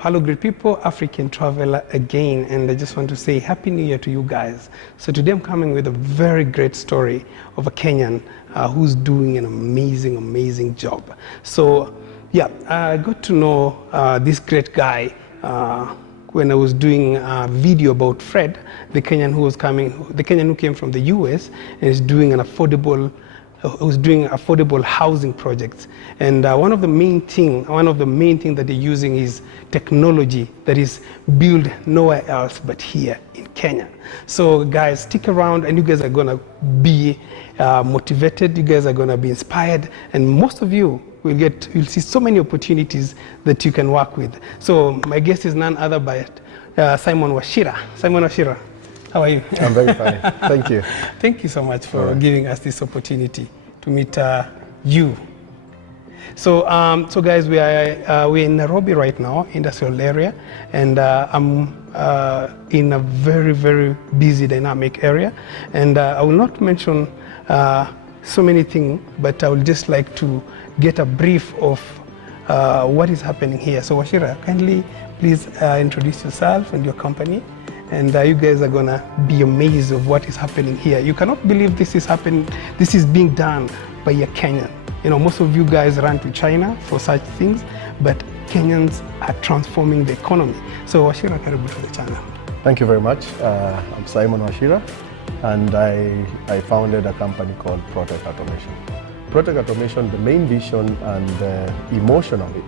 Hello great people, African traveler again, and I just want to say Happy New Year to you guys. So today I'm coming with a very great story of a Kenyan who's doing an amazing job. So yeah, I got to know this great guy when I was doing a video about Fred, the Kenyan who came from the US and is doing an affordable housing projects, and one of the main thing that they're using is technology that is built nowhere else but here in Kenya. So guys, stick around and you guys are gonna be motivated, you guys are gonna be inspired, and most of you you'll see so many opportunities that you can work with. So my guest is none other but Simon Wachira. Simon Wachira, how are you? I'm very fine. Thank you. Thank you so much for giving us this opportunity to meet you. So, so guys, we're in Nairobi right now, industrial area, and I'm in a very busy, dynamic area. And I will not mention so many things, but I would just like to get a brief of what is happening here. So, Wachira, kindly please introduce yourself and your company. And you guys are gonna be amazed of what is happening here. You cannot believe this is happening. This is being done by a Kenyan. You know, most of you guys run to China for such things, but Kenyans are transforming the economy. So Wachira, karibu to the channel. Thank you very much. I'm Simon Wachira, and I founded a company called Protect Automation. Protect Automation, the main vision and the emotion of it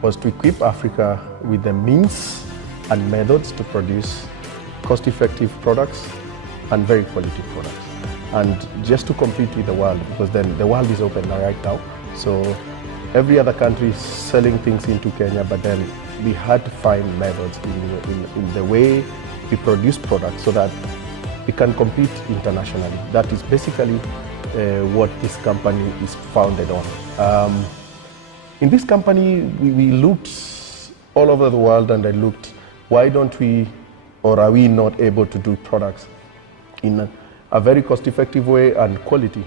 was to equip Africa with the means and methods to produce cost-effective products and very quality products, and just to compete with the world, because then the world is open right now. So every other country is selling things into Kenya, but then we had to find methods in the way we produce products so that we can compete internationally. That is basically what this company is founded on. In this company, we looked all over the world, and I looked, why don't we, or are we not able to do products in a very cost-effective way and quality?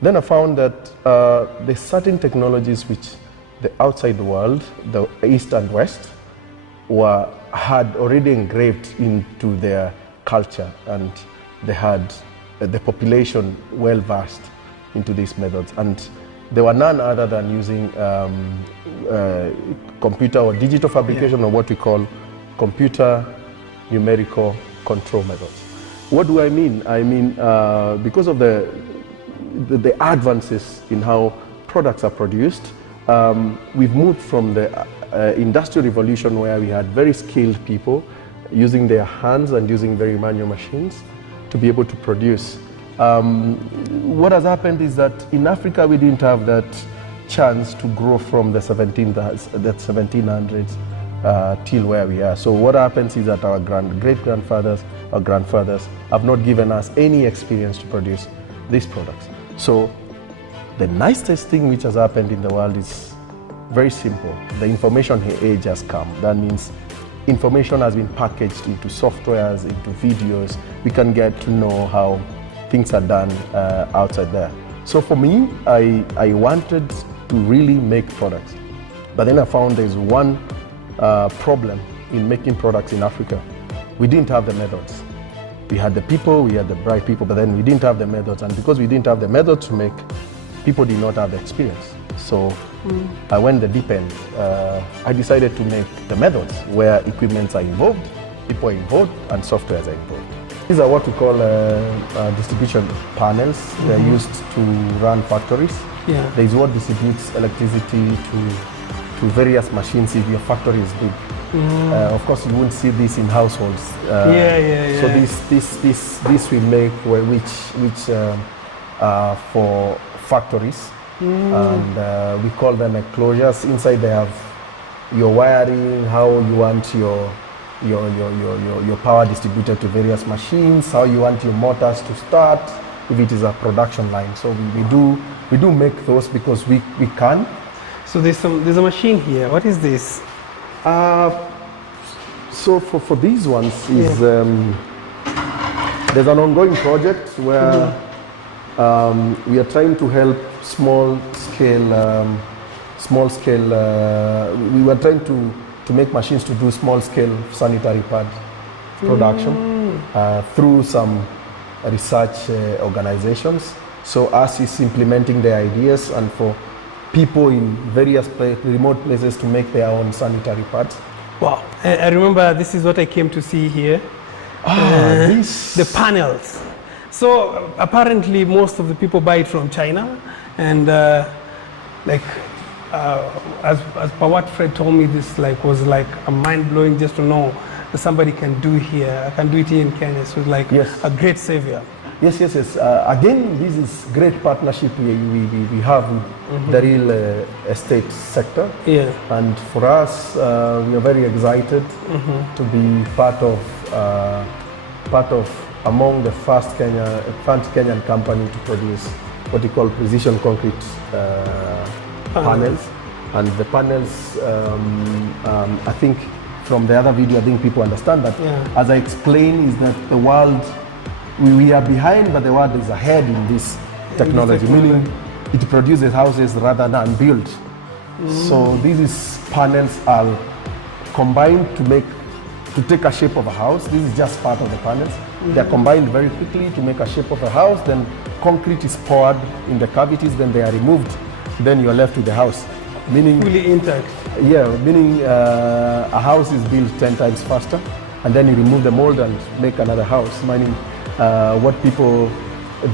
Then I found that there's certain technologies which the outside the world, the East and West, had already engraved into their culture, and they had the population well versed into these methods. And they were none other than using computer or digital fabrication, or what we call computer numerical control methods. What do I mean? I mean, because of the advances in how products are produced, we've moved from the industrial revolution, where we had very skilled people using their hands and using very manual machines to be able to produce. What has happened is that in Africa, we didn't have that chance to grow from the 1700s till where we are. So what happens is that our great-grandfathers, our grandfathers have not given us any experience to produce these products. So the nicest thing which has happened in the world is very simple. The information age has come. That means information has been packaged into softwares, into videos. We can get to know how things are done outside there. So for me, I wanted to really make products. But then I found there's one problem in making products in Africa. We didn't have the methods. We had the people, we had the bright people, but then we didn't have the methods. And because we didn't have the methods to make, people did not have the experience. So I went the deep end. I decided to make the methods where equipments are involved, people are involved, and softwares are involved. These are what we call distribution panels. They're used to run factories. Yeah. There is what distributes electricity to various machines if your factory is big. Of course, you won't see this in households. So this we make, which for factories, and we call them enclosures. Inside they have your wiring, how you want your power distributed to various machines, how you want your motors to start, if it is a production line. So we do make those because we can. So there's a machine here. What is this? So for these ones is there's an ongoing project where we are trying to help small scale. We were trying to make machines to do small scale sanitary pad production through some research organizations. So us is implementing the ideas, and for people in various remote places to make their own sanitary pads. Wow, I remember this is what I came to see here. The panels. So apparently most of the people buy it from China, and as per what Fred told me, this was like a mind-blowing just to know that somebody can do it here in Kenya. So it's like a great savior. Yes. Again, this is great partnership we have with the real estate sector. Yeah. And for us, we are very excited to be part of among the first Kenyan company to produce what we call precision concrete panels. And the panels, I think from the other video, I think people understand that. As I explained, is that the world, we are behind, but the world is ahead in this technology, meaning it produces houses rather than build. So these panels are combined to take a shape of a house. This is just part of the panels. They are combined very quickly to make a shape of a house. Then concrete is poured in the cavities. Then they are removed. Then you are left with the house, meaning fully intact. Yeah, meaning a house is built 10 times faster, and then you remove the mold and make another house. Meaning, what people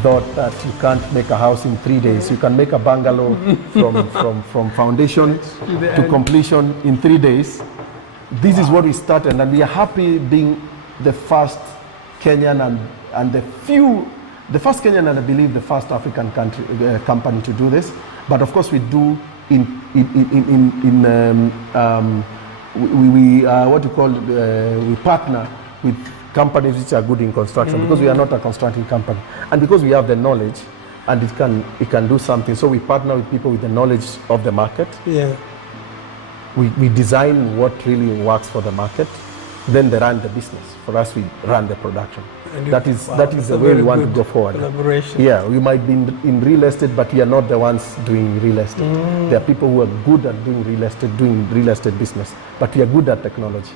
thought that you can't make a house in 3 days. You can make a bungalow from foundation to completion in 3 days. This is what we started, and we are happy being the first Kenyan and the first Kenyan, and I believe the first African company to do this. But of course, we do we partner with companies which are good in construction, because we are not a construction company, and because we have the knowledge and it can do something. So we partner with people with the knowledge of the market. Yeah. We design what really works for the market, then they run the business. For us, we run the production. That is the way we want to go forward. Collaboration. Yeah, we might be in real estate, but we are not the ones doing real estate. There are people who are good at doing real estate business, but we are good at technology.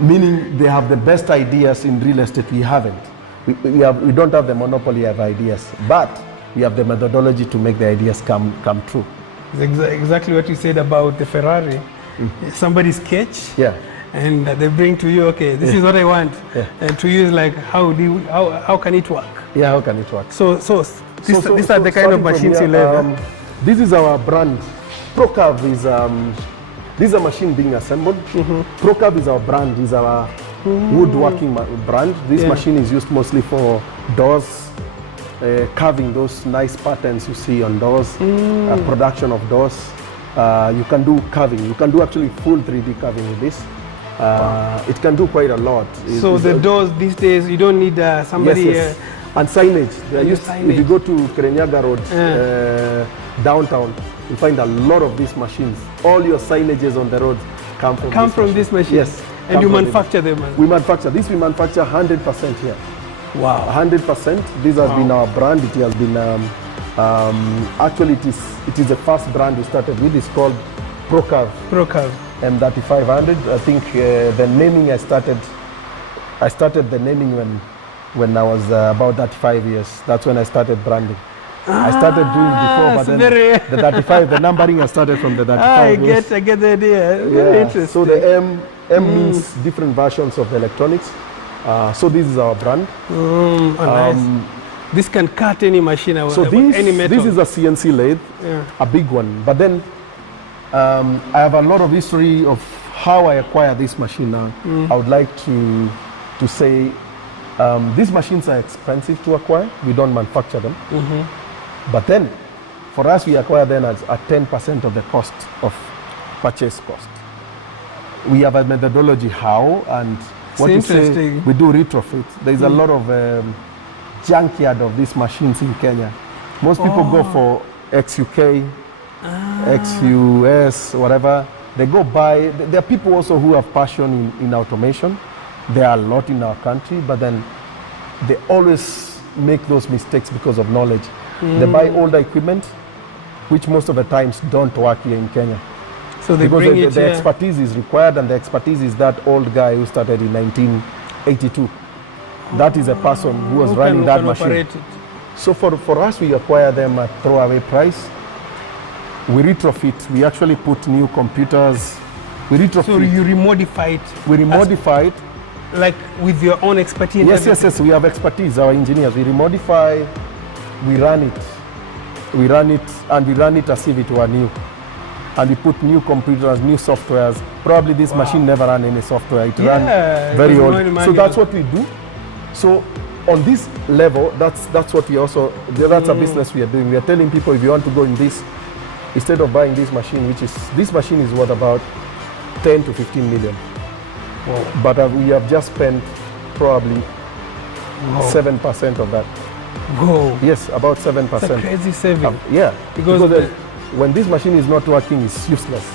Meaning they have the best ideas in real estate, we haven't. We don't have the monopoly of ideas, but we have the methodology to make the ideas come true. Exactly what you said about the Ferrari. Somebody sketch. Yeah. And they bring to you, okay, this is what I want. Yeah. And to you is like, how can it work? Yeah, how can it work? So these are the kind of machines you learn. This is our brand. ProCurve is this is a machine being assembled. ProCurve is our brand, is our woodworking brand. This machine is used mostly for doors, carving those nice patterns you see on doors, production of doors. You can do carving. You can do actually full 3D carving with this. It can do quite a lot. So the doors these days, you don't need somebody... Yes. And signage. If you go to Kirinyaga Road, downtown, you find a lot of these machines. All your signages on the road come from this machine? Yes. And you manufacture them? We manufacture. This we manufacture 100% here. Wow. 100%. This has been our brand. It has been... actually, it is the first brand we started with. It's called ProCurve. ProCurve. M3500. I think the naming I started the naming when I was about 35 years. That's when I started branding. I started doing it before, but then the 35, the numbering I started from the 35. I get the idea. Yeah. Very interesting. So the M means different versions of the electronics. So this is our brand. Nice. This can cut any machine, so any metal. This is a CNC lathe, a big one. But then I have a lot of history of how I acquired this machine now. I would like to say These machines are expensive to acquire. We don't manufacture them. But then, for us, we acquire them at 10% of the cost of purchase cost. We have a methodology how, and what we say, we do retrofit. There's a lot of junkyard of these machines in Kenya. Most people go for ex-UK, ex-US, whatever. They go buy. There are people also who have passion in automation. There are a lot in our country, but then they always make those mistakes because of knowledge. They buy older equipment, which most of the times don't work here in Kenya. So they bring it the expertise is required, and the expertise is that old guy who started in 1982. That is a person who was running that machine. So for us, we acquire them at throwaway price. We retrofit. We actually put new computers. We retrofit. So you remodify it? We remodify it. Like with your own expertise? Yes. We have expertise, our engineers. We remodify, we run it. We run it, and we run it as if it were new. And we put new computers, new softwares. Probably this machine never ran any software. It ran very old. So that's what we do. So on this level, that's what we also, that's a business we are doing. We are telling people, if you want to go in this, instead of buying this machine, this machine is worth about 10 to 15 million. Wow. But we have just spent probably 7% of that. Go. Yes, about 7%. It's a crazy saving. Yeah, because when this machine is not working, it's useless.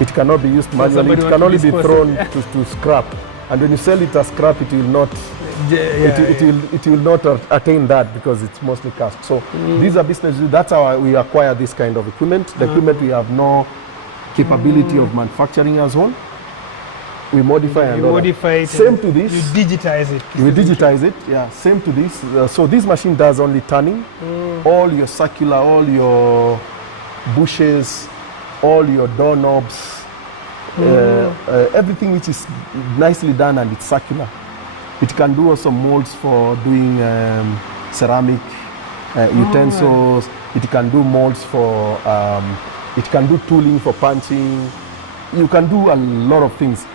It cannot be used manually. It can only be thrown to scrap. And when you sell it as scrap, it will not. It will not attain that because it's mostly cast. So these are businesses. That's how we acquire this kind of equipment. The equipment we have no capability of manufacturing as well. We modify and modify it. Same to this. You digitize it. We digitize it. Yeah. Same to this. So this machine does only turning. All your circular, all your bushes, all your doorknobs, everything which is nicely done and it's circular. It can do also molds for doing ceramic utensils. It can do molds for, it can do tooling for punching. You can do a lot of things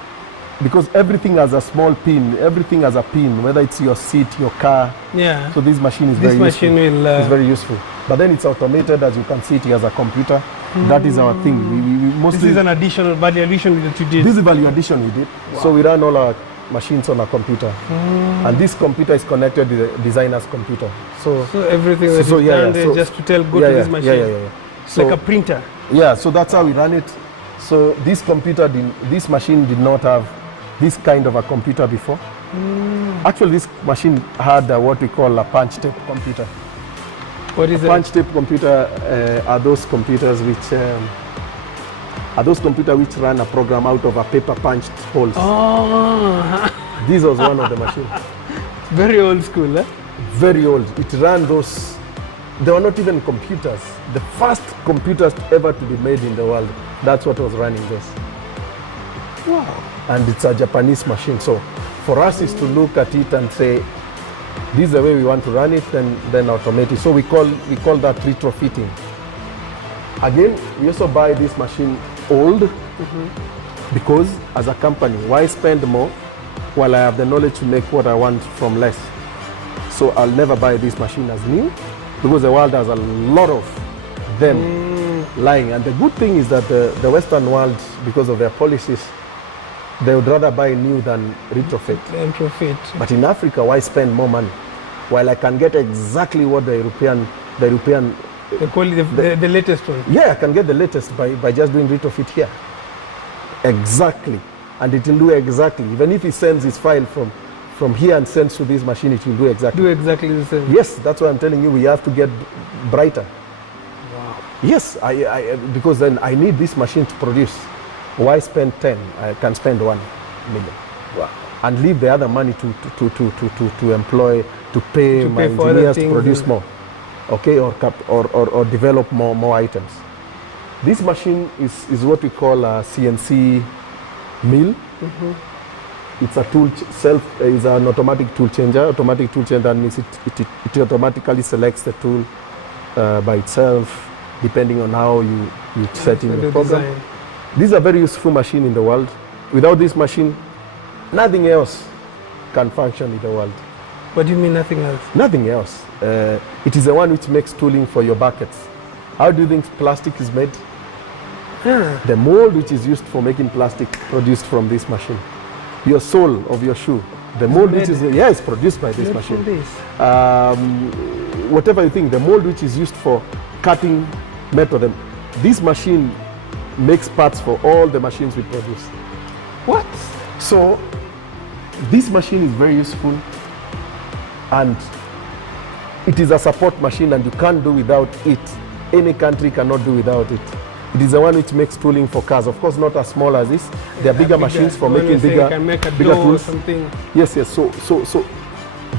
because everything has a small pin, everything has a pin, whether it's your seat, your car. Yeah. So this machine is very useful. It's very useful. But then it's automated, as you can see it has a computer. That is our thing. We mostly, this is an additional value addition that you did. This is value addition we did. Wow. So we run all our machines on a computer. And this computer is connected to the designer's computer. So everything that is done there just to tell go to this machine. So like a printer. Yeah, so that's how we run it. So this this machine did not have this kind of a computer before. Actually, this machine had what we call a punch tape computer. What is a punch tape computer? Are those computers which run a program out of a paper punched holes. This was one of the machines. Very old school, eh? Very old. It ran those. They were not even computers. The first computers ever to be made in the world. That's what was running this. Wow. And it's a Japanese machine. So for us is to look at it and say, this is the way we want to run it, then automate it. So we call that retrofitting. Again, we also buy this machine old because as a company, why spend more while I have the knowledge to make what I want from less? So I'll never buy this machine as new because the world has a lot of them lying. And the good thing is that the Western world, because of their policies, they would rather buy new than retrofit. But in Africa, why spend more money? While I can get exactly what the European they call it the latest one. Yeah, I can get the latest by just doing retrofit here. Exactly. And it will do exactly. Even if he sends his file from here and sends to this machine, it will do exactly. Do exactly the same. Yes, that's why I'm telling you, we have to get brighter. Wow. Yes, because then I need this machine to produce. Why spend 10? I can spend 1 million. Wow. And leave the other money to employ, to pay my engineers to produce more. Okay, or develop more items. This machine is what we call a CNC mill. It's a tool is an automatic tool changer. Automatic tool changer means it automatically selects the tool by itself, depending on how you set in the program. Design. This is a very useful machine in the world. Without this machine, nothing else can function in the world. What do you mean nothing else? Nothing else. It is the one which makes tooling for your buckets. How do you think plastic is made? The mold which is used for making plastic produced from this machine. Your sole of your shoe, the mold which is is produced by this machine. Whatever you think, the mold which is used for cutting metal, this machine makes parts for all the machines we produce. What? So this machine is very useful, and it is a support machine, and you can't do without it. Any country cannot do without it. It is the one which makes tooling for cars. Of course, not as small as this. There are bigger machines for making bigger tools. Yes. So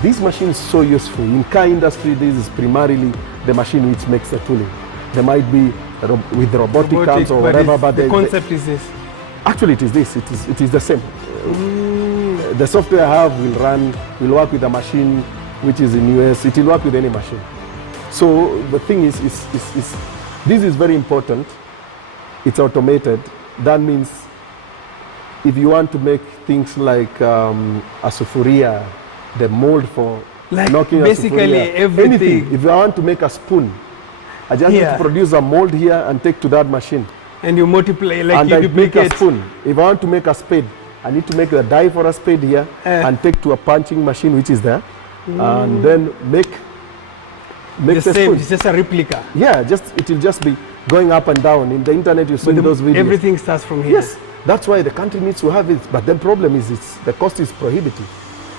this machine is so useful. In car industry, this is primarily the machine which makes the tooling. There might be with robotic arms or whatever, but the concept is this. Actually, it is this. It is the same. The software I have will work with a machine which is in US. It will work with any machine. So the thing is this is very important. It's automated. That means if you want to make things like a sufuria, the mold for like knocking basically a sufuria, everything. Anything. If you want to make a spoon, I just need to produce a mold here and take to that machine. And you multiply, like and you I duplicate. make a spoon. If I want to make a spade, I need to make the die for a spade here and take to a punching machine which is there, and then make the same. spoon. It's just a replica. Yeah, it will just be going up and down. In the internet, you see those videos. Everything starts from here. Yes, that's why the country needs to have it. But the problem is, the cost is prohibitive.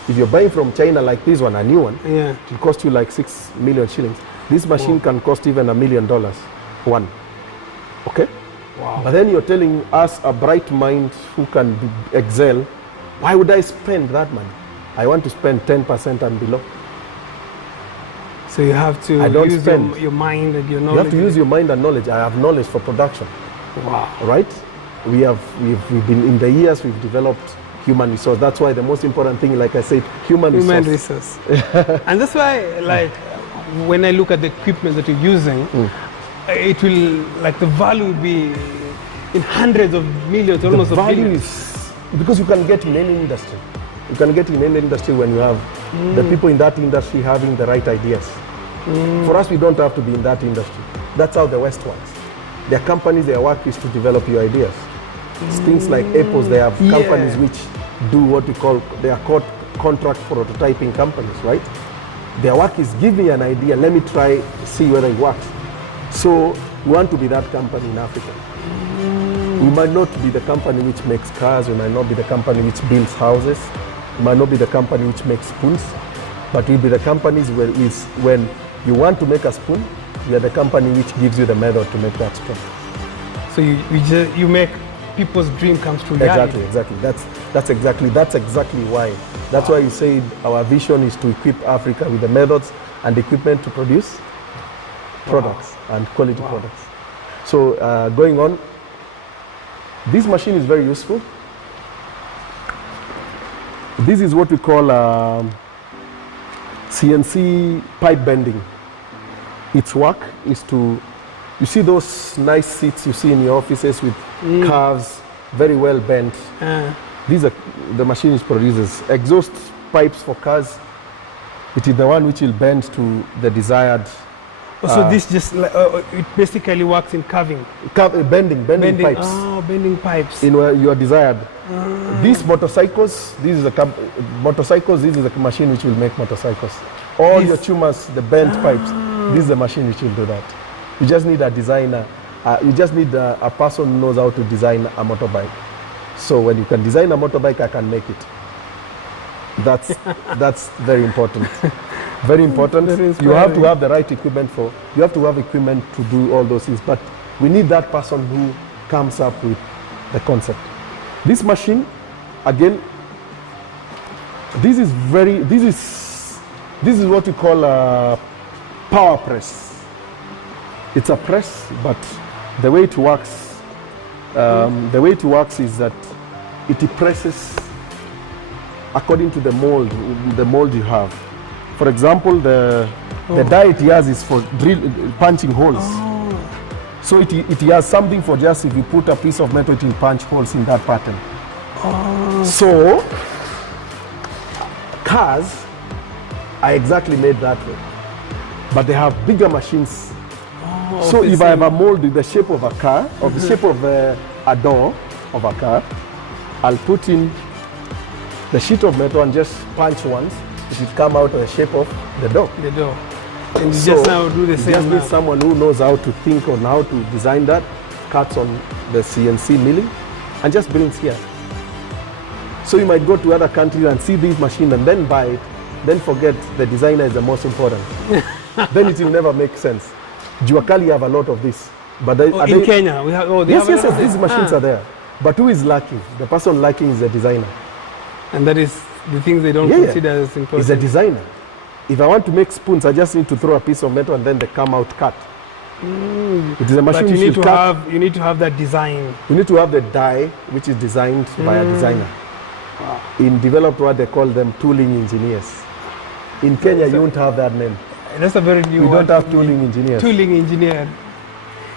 If you're buying from China like this one, a new one, it will cost you like 6 million shillings. This machine can cost even $1 million, one. Okay. Wow. But then you're telling us, a bright mind who can excel, why would I spend that money? I want to spend 10% and below. So you have to use your mind and your knowledge. You have to use your mind and knowledge. I have knowledge for production. Wow. Right? We've been, in the years, we've developed human resource. That's why the most important thing, like I said, human resource. And that's why, like, when I look at the equipment that you're using, it will, like, the value will be in hundreds of millions, almost of billions. Is because you can get in any industry. You can get in any industry when you have the people in that industry having the right ideas. For us, we don't have to be in that industry. That's how the West works. Their companies, their work is to develop your ideas. It's things like Apple's, they have companies which do what we call, they are called contract prototyping companies, right? Their work is, give me an idea, let me try, see whether it works. So we want to be that company in Africa. We might not be the company which makes cars, we might not be the company which builds houses, we might not be the company which makes spoons, but we'll be the companies where when you want to make a spoon, we are the company which gives you the method to make that spoon. So you make people's dream comes true. Reality. Exactly. That's exactly why. That's why you say our vision is to equip Africa with the methods and equipment to produce products and quality products. So going on, this machine is very useful. This is what we call CNC pipe bending. Its work is to, you see those nice seats you see in your offices with curves, very well bent. These are the machine which produces exhaust pipes for cars. It is the one which will bend to the desired. So this just it basically works in carving. Bending pipes. Oh, bending pipes. In where you are desired. These motorcycles, this is a machine which will make motorcycles. All your tumors, the bent pipes, this is the machine which will do that. You just need a designer. You just need a person who knows how to design a motorbike. So when you can design a motorbike, I can make it. That's very important. Very important. You have to have the right equipment you have to have equipment to do all those things. But we need that person who comes up with the concept. This machine, again, this is what we call a power press. It's a press, but the way it works, is that it presses according to the mold you have. For example, the die it has is for punching holes. So it has something for just if you put a piece of metal, it will punch holes in that pattern. So cars, are exactly made that way. But they have bigger machines. Oh, So if I have a mold with the shape of a car, or the shape of a door of a car, I'll put in the sheet of metal and just punch once. It will come out of the shape of the door. The door. And you So just now do the you same just need now. someone who knows how to think on how to design that, cuts on the CNC milling, and just brings here. So you might go to other countries and see this machine and then buy it, then forget the designer is the most important. Then it will never make sense. Juakali have a lot of this. But In Kenya, we have. Oh, they yes, have a yes, lot of these this. machines are there. But who is lacking? The person lacking is the designer. And that is the things they don't consider as He's important. a designer. If I want to make spoons, I just need to throw a piece of metal and then they come out cut. It is a machine But you which need will to cut. have that design. You need to have the die, which is designed by a designer. In developed world, they call them tooling engineers. In Kenya, you won't have that name. That's a very new We word don't have for me. tooling engineers. Tooling engineer.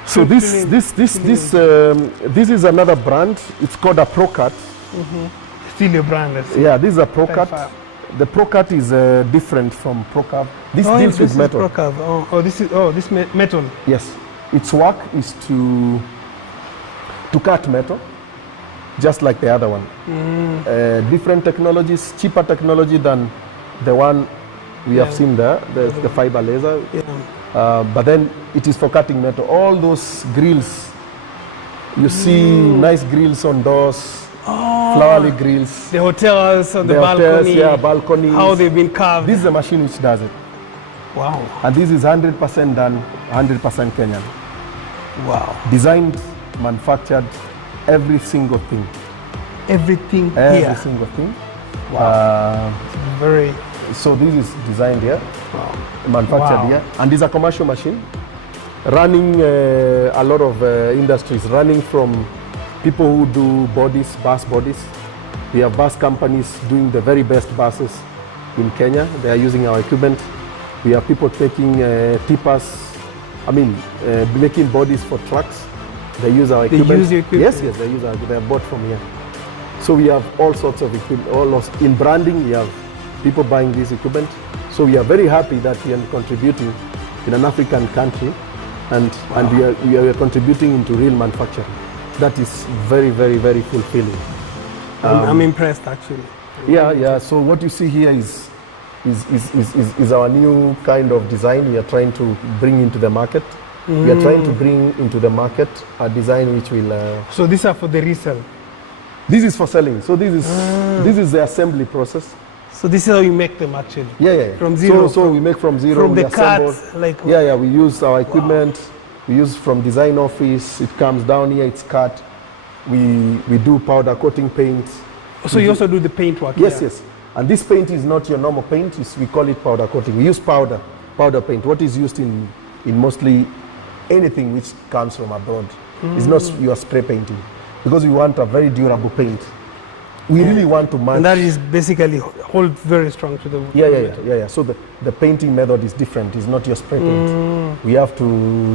So this is another brand. It's called a Procut. Still a brand. That's Yeah, this is a far. Procut. The Procut is different from Procav. This Oh, deals this with metal. is Procav. This metal. Yes, its work is to cut metal, just like the other one. Different technologies, cheaper technology than the one we have seen there, the fiber laser. Yeah. But then it is for cutting metal. All those grills, you see nice grills on doors, flowery grills. The hotels on the hotels, balcony. yeah, balconies. How they've been carved. This is a machine which does it. Wow. And this is 100% done, 100% Kenyan. Wow. Designed, manufactured, every single thing. Everything Every here. single thing. Very. So this is designed here, manufactured Wow. here, and this is a commercial machine running a lot of industries, running from people who do bodies, bus bodies. We have bus companies doing the very best buses in Kenya. They are using our equipment. We have people taking tippers, making bodies for trucks. They use our equipment. They use your equipment? Yes, they use our. They are bought from here. So we have all sorts of equipment. In branding, we have people buying this equipment. So we are very happy that we are contributing in an African country, and we are contributing into real manufacturing. That is very, very, very fulfilling. I'm impressed actually. Yeah. So what you see here is our new kind of design we are trying to bring into the market. We are trying to bring into the market a design which will. So these are for the resale. This is for selling. So this is the assembly process. So this is how you make them actually. Yeah. From zero. So we make from zero. From we the assemble. cuts, like. Yeah. We use our equipment. We use from design office. It comes down here. It's cut. We do powder coating paint. So you also do the paint work. Yes, here? yes. And this paint is not your normal paint. We call it powder coating. We use powder paint. What is used in mostly anything which comes from abroad. It's not your spray painting, because we want a very durable paint. We really want to match. And that is basically hold very strong to the wood. Yeah. So the painting method is different. It's not your spray paint. We have to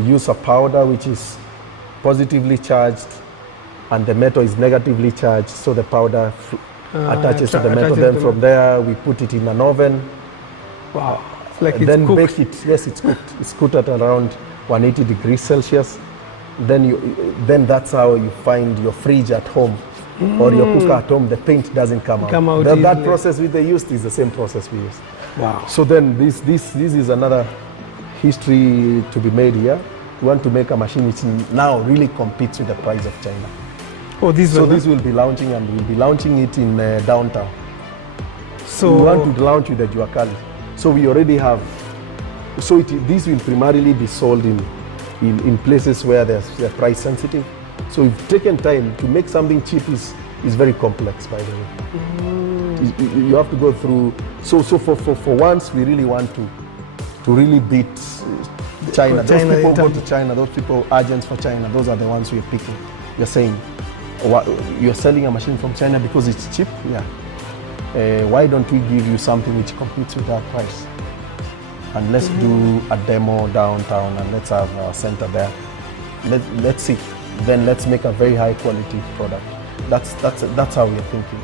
use a powder which is positively charged and the metal is negatively charged, so the powder attaches to the metal. Then from there we put it in an oven. Wow. It's like it's then cooked. bake it. Yes, it's cooked. It's cooked at around 180 degrees Celsius. Then that's how you find your fridge at home or your cooker at home. The paint doesn't come out. That easily. process they used is the same process we use. Wow. So then this is another history to be made here. We want to make a machine which now really competes with the price of China. Oh, this one. This will be launching, and we'll be launching it in downtown. So we want to launch with the Juakali. So we already have. So this will primarily be sold in places where they're price sensitive. So we've taken time to make something cheap is very complex, by the way. You have to go through. So for once, we really want to really beat China. Those people go to China. Those people agents for China. Those are the ones we're picking. You're saying, you're selling a machine from China because it's cheap. Yeah. Why don't we give you something which competes with that price? And let's do a demo downtown, and let's have a center there. Let's see. Then let's make a very high quality product. That's how we're thinking.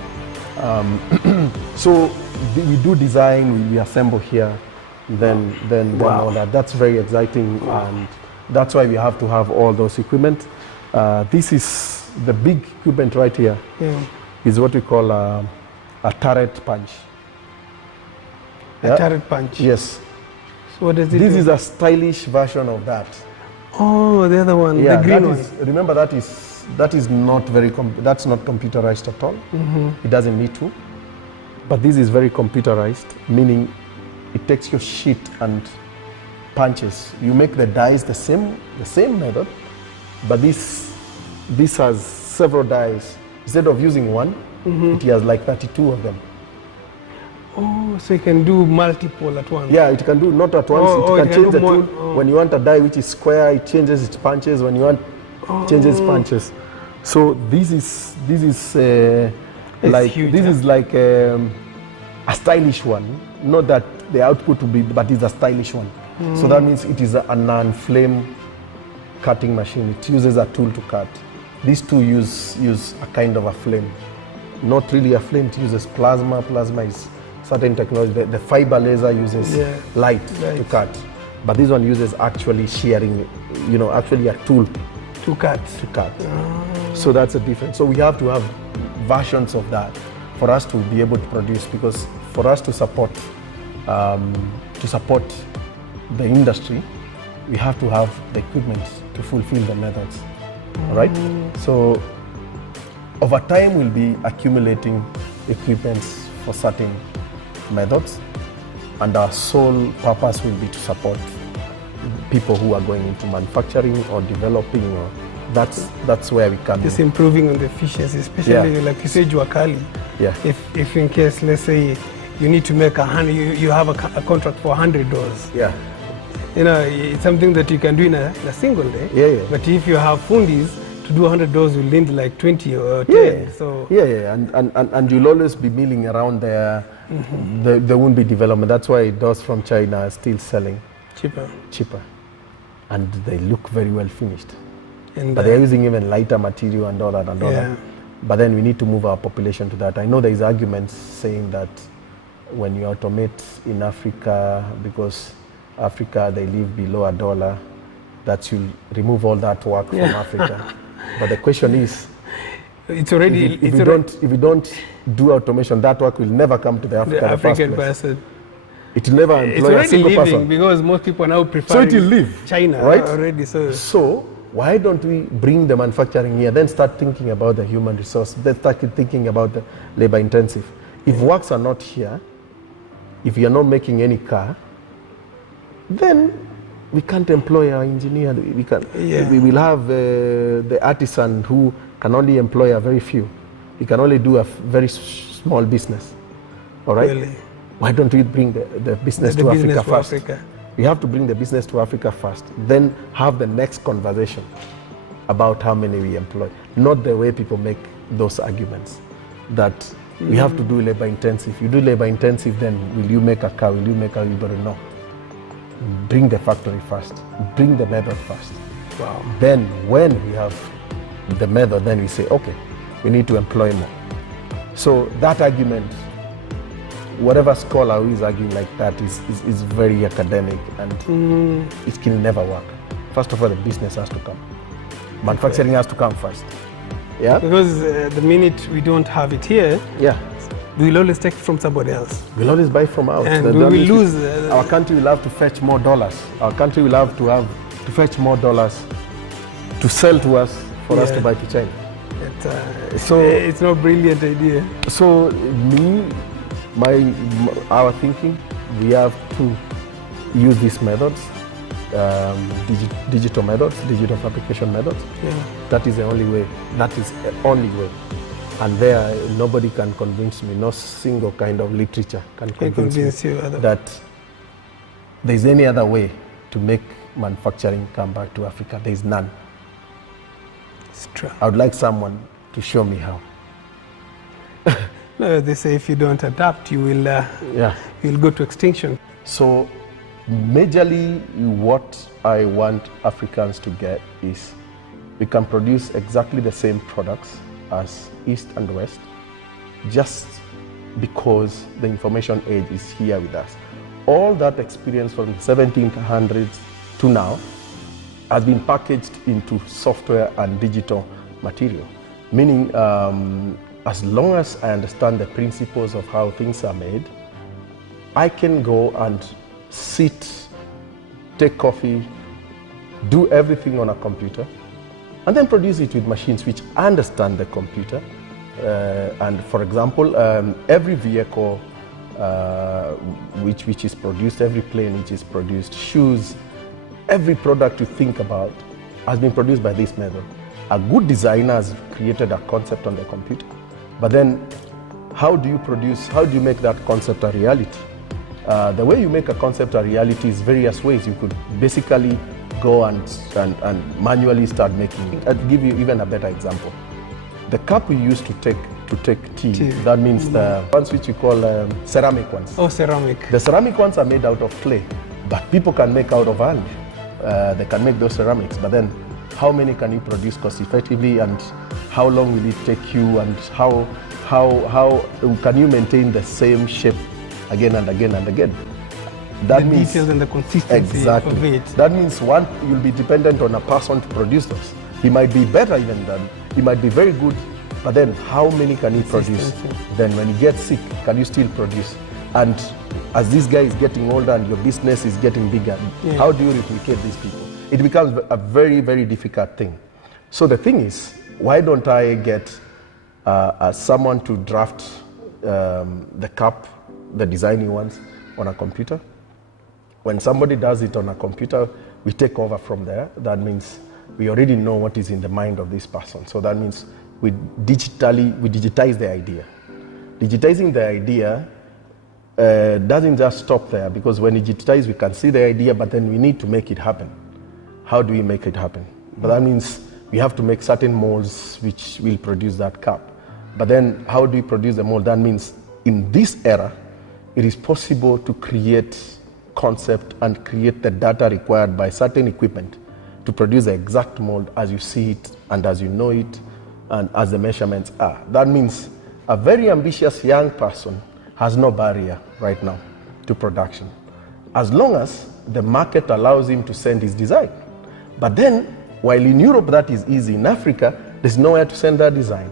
So we do design, we assemble here, then all that. That's very exciting, and that's why we have to have all those equipment. This is the big equipment right here. Is what we call a turret punch. A turret punch? Yes. So what does it This do? is a stylish version of that. Oh, the other one, the green one. Remember, that is not very, that's not computerized at all. It doesn't need to. But this is very computerized, meaning it takes your sheet and punches. You make the dies the same method, but this has several dies. Instead of using one, it has like 32 of them. Oh, so you can do multiple at once. Yeah, it can do not at once. It can change the tool. When you want a die which is square, it changes its punches. When you want, changes punches. So this is like huge, this is like a stylish one. Not that the output will be, but it's a stylish one. So that means it is a non-flame cutting machine. It uses a tool to cut. These two use a kind of a flame. Not really a flame. It uses plasma. Plasma is certain technology. The fiber laser uses light to cut, but this one uses actually shearing. Actually a tool to cut. So that's a difference. So we have to have versions of that for us to be able to produce, because for us to support the industry, we have to have the equipment to fulfill the methods, right? So over time, we'll be accumulating equipments for certain methods, and our sole purpose will be to support people who are going into manufacturing or developing, or that's where we come Just in. improving on the efficiency, especially like you said, Juakali. Yeah. If in case, let's say, you need to make you have a contract for 100 doors. Yeah. It's something that you can do in a single day. Yeah. But if you have fundis, to do 100 doors will need like 20 or 10. So and you'll always be milling around there. There won't be development. That's why doors from China are still selling cheaper, and they look very well finished. But they're using even lighter material and all that all that. But then we need to move our population to that. I know there's arguments saying that when you automate in Africa, because Africa they live below $1, that you'll remove all that work from Africa. But the question is, it's already if we don't do automation, that work will never come to the African person. It will never employ a single person. Because most people now prefer So it will leave, China, right? Already. So why don't we bring the manufacturing here, then start thinking about the human resource, then start thinking about the labor intensive. If works are not here, if you're not making any car, then we can't employ our engineer. We will have the artisan who can only employ a very few. He can only do a very small business. All right? Really? Why don't we bring the business to Africa first? We have to bring the business to Africa first, then have the next conversation about how many we employ. Not the way people make those arguments that we have to do labor intensive. You do labor intensive, then will you make a car? Will you make a Uber? No. Bring the factory first. Bring the method first. Wow. Then when we have the method, then we say, okay, we need to employ more. So that argument, whatever scholar who is arguing like that is very academic, and it can never work. First of all, the business has to come. Manufacturing has to come first. Yeah. Because the minute we don't have it here, we'll always take it from somebody else. We'll always buy from out. And we will lose. Our country will have to fetch more dollars. Our country will have to fetch more dollars to sell to us for us to buy to China. So it's not a brilliant idea. So our thinking, we have to use these methods, digital methods, digital fabrication methods. That is the only way. That is the only way. And there, nobody can convince me, no single kind of literature can convince me that there's any other way to make manufacturing come back to Africa. There's none. It's true. I would like someone to show me how. No, they say if you don't adapt, you will you'll go to extinction. So majorly what I want Africans to get is we can produce exactly the same products as East and West, just because the information age is here with us. All that experience from the 1700s to now has been packaged into software and digital material, meaning as long as I understand the principles of how things are made, I can go and sit, take coffee, do everything on a computer, and then produce it with machines which understand the computer. And for example, every vehicle which is produced, every plane which is produced, shoes, every product you think about has been produced by this method. A good designer has created a concept on the computer, but then how do you make that concept a reality? The way you make a concept a reality is various ways. You could basically go and manually start making it. I'll give you even a better example. The cup we use to take tea, that means the ones which we call ceramic ones. Oh, ceramic. The ceramic ones are made out of clay, but people can make out of hand. They can make those ceramics, but then how many can you produce cost effectively, and how long will it take you, and how can you maintain the same shape again and again and again? That means details and the consistency of it. That means one, you'll be dependent on a person to produce those. He might be better even than, he might be very good, but then how many can he produce? Then when he gets sick, can you still produce? And as this guy is getting older and your business is getting bigger, how do you replicate these people? It becomes a very, very difficult thing. So the thing is, why don't I get someone to draft the cup, the designing ones, on a computer? When somebody does it on a computer, we take over from there. That means we already know what is in the mind of this person. So that means we digitize the idea. Digitizing the idea doesn't just stop there, because when we digitize, we can see the idea, but then we need to make it happen. How do we make it happen? But that means we have to make certain molds which will produce that cup. But then how do we produce the mold? That means in this era, it is possible to create concept and create the data required by certain equipment to produce the exact mold as you see it and as you know it and as the measurements are. That means a very ambitious young person has no barrier right now to production, as long as the market allows him to send his design. But then, while in Europe that is easy, in Africa, there's nowhere to send that design.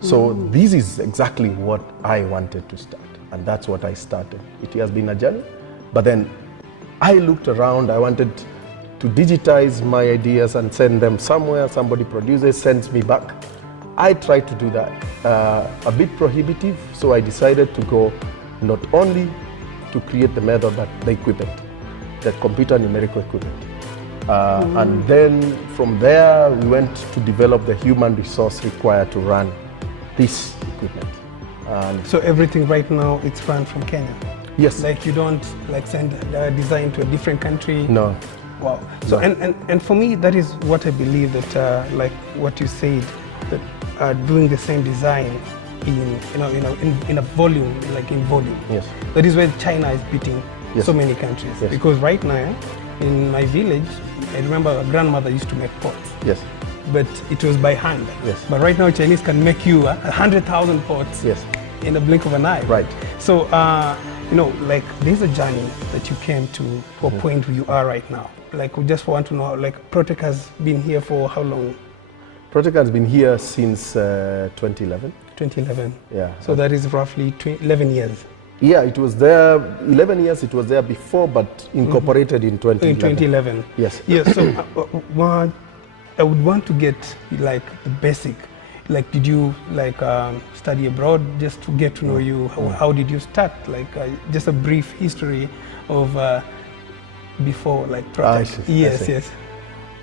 So this is exactly what I wanted to start, and that's what I started. It has been a journey, but then I looked around. I wanted to digitize my ideas and send them somewhere. Somebody produces, sends me back. I tried to do that, a bit prohibitive, so I decided to go not only to create the method, but the equipment, the computer numerical equipment. And then from there, we went to develop the human resource required to run this equipment. And so everything right now, it's run from Kenya? Yes. Like you don't like send a design to a different country? No. Wow. So no. And for me, that is what I believe, that like what you said, that doing the same design in a volume, like in volume. Yes. That is where China is beating so many countries. Yes. Because right now, in my village, I remember a grandmother used to make pots. Yes. But it was by hand. Yes. But right now, Chinese can make you 100,000 pots in a blink of an eye. Right. So, like there's a journey that you came to a point where you are right now. Like we just want to know, like Protec has been here for how long? Protec has been here since 2011. 2011. Yeah. So that is roughly 11 years. Yeah, it was there 11 years. It was there before, but incorporated in 2011. In 2011. Yes. Yeah. So I would want to get like the basic. Like, did you like study abroad just to get to know you? How did you start? Like, just a brief history of before, like Protec. Yes.